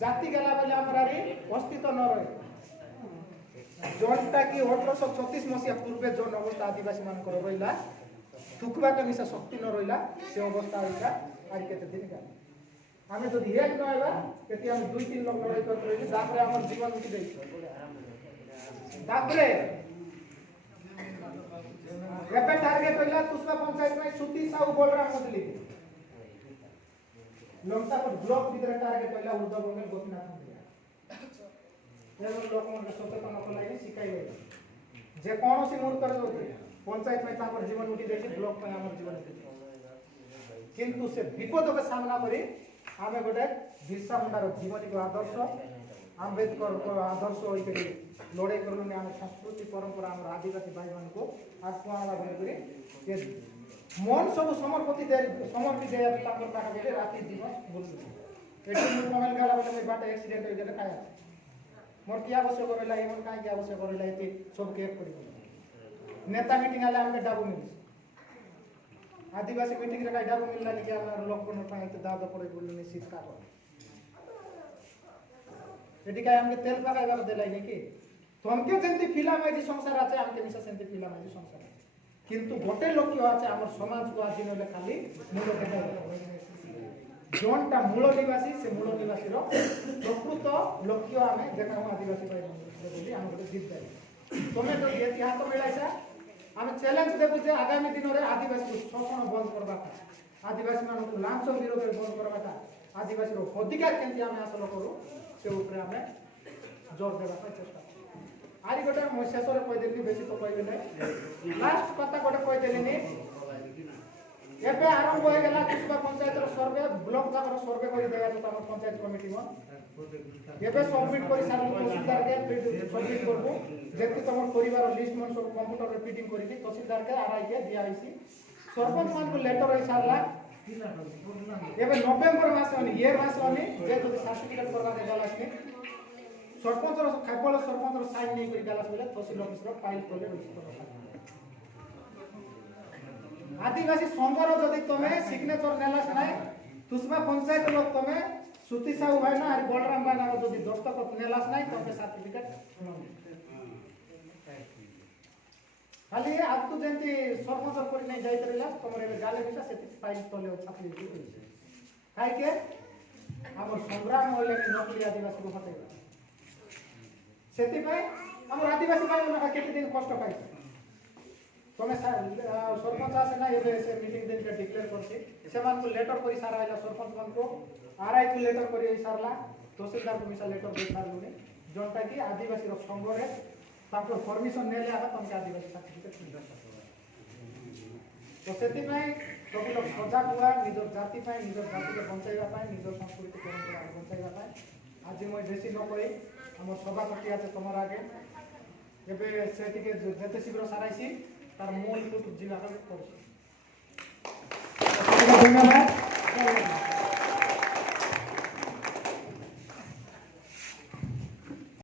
जाति गला बेले आमर अस्तित्व न रहे जोटा कि 1836 मसीहा पूर्वे जो अवस्था आदिवासी मान रहा थुकवा के मिसा शक्ति न रहा से अवस्था रहा आज केते दिन का आम जो एक नहबा ये आम 2-3 लोग लड़ाई कर रही तापर आम जीवन उठी दे तापर एपे टार्गेट होइला तुसवा पंचायत में सुती साहू बलराम मदली लंकापुर ब्लॉक भीतर टार्गेट होइला उद्धव में गोपीनाथ मंदिर एवं लोक मन सचेतन कलाई शिखाई जे कौन सी मुहूर्त कर पंचायत में तापर जीवन उठी दे ब्लॉक में हमर जीवन उठी किंतु से विपद के सामना करी आमे गोटे बिरसा मुंडार जीवनी को आदर्श आंबेडकर को आदर्श होई करी लड़ाई करलु ने हम संस्कृति परंपरा हम आदिवासी भाई मान को आज पुआला बने करी ये मन सब समर्पित दे तापर पाखा बेले राति दिवस बोलु एटी मु कमेल गाला बेले मैं बाटे एक्सीडेंट हो गेले काय मोर की आवश्यक रहला एमन काय की आवश्यक रहला एते सब के एक करी नेता मीटिंग आले हमके डाबू मिली आदिवासी मीटिंग रे काय डाबू मिलला कि हमर लोक कोन पाए तो दादा पड़े बोलले निश्चित का एटी काय हमके तेल पकाइबार देलाई नै कि तमके जेंति फिला माइजी संसार आछे हमके मिसा सेंति फिला माइजी संसार किंतु गोटे लक्ष्य आछे हमर समाज को आज नले खाली मूल देखा जोनटा मूल निवासी से मूल निवासी रो प्रकृत लक्ष्य आमे देखा आदिवासी भाई बोली हम गोटे जीत जाय तमे जो इतिहास मिलाइसा आम चैलेंज देबु जे आगामी दिन रे आदिवासी शोषण बंद करबा आदिवासी मान को लांच विरोध बंद करबा आदिवासी रो अधिकार केंति आम हासिल करू से ऊपर आम जोर देबा चेष्टा आरी गोटे मो शेष रे कहि देली बेसी तो कहबे नै लास्ट कथा गोटे कहि देलिनी एबे आरंभ हो गेला किसबा पंचायत रो सर्वे ब्लॉक जाकर सर्वे करि देया तो हमर पंचायत कमिटी में एबे सबमिट करि सारु तहसीलदार के सबमिट करबो जेति तमर परिवार लिस्ट मन सब कंप्यूटर रे फीडिंग करि तहसीलदार के आरआई के दिया आइसी सरपंच मान को लेटर होई सारला एबे नवंबर मास में ये मास में जे तो सर्टिफिकेट करबा दे जाला छै सरपंच रो केवल सरपंच रो साइन नै करि जाला बोले तहसील ऑफिस रो फाइल खोले रजिस्टर आदिवासी संघर जदि तमे सिग्नेचर नेलास नै तुसमा पंचायत लोग तमे सुती साहू भाई ना और बलराम भाई ना जदि दस्तखत नेलास नै तमे सर्टिफिकेट खाली आज तू जेंति सरपंच करि नै जाई तरेला तमरे गाले बिसा सेति फाइल तले छापली काई के हमर संग्राम होइले नकली आदिवासी को हटे सेति भाई हमर आदिवासी भाई ना केते दिन कष्ट पाई तमे सरपंच आसे ना एबे से मीटिंग दिन के डिक्लेयर करसी से मान को लेटर करि सारा आइला सरपंच मान को आरआई को लेटर करि सारला तहसीलदार को मिसा लेटर दे सारलुनी जोनटा कि आदिवासी रो संघ रे ताको परमिशन नेले आका तमके आदिवासी सर्टिफिकेट मिलता तो सेति भाई सब लोग सजग हुआ निजर जाति पाए निजर जाति के बंचाइबा पाए निजर संस्कृति परंपरा बंचाइबा पाए आज मैं बेसी न कहि हमर सभापति আছে তোমার আগে एबे सेटिके जेते शीघ्र साराइसी तार मूल जीवा करछि धन्यवाद।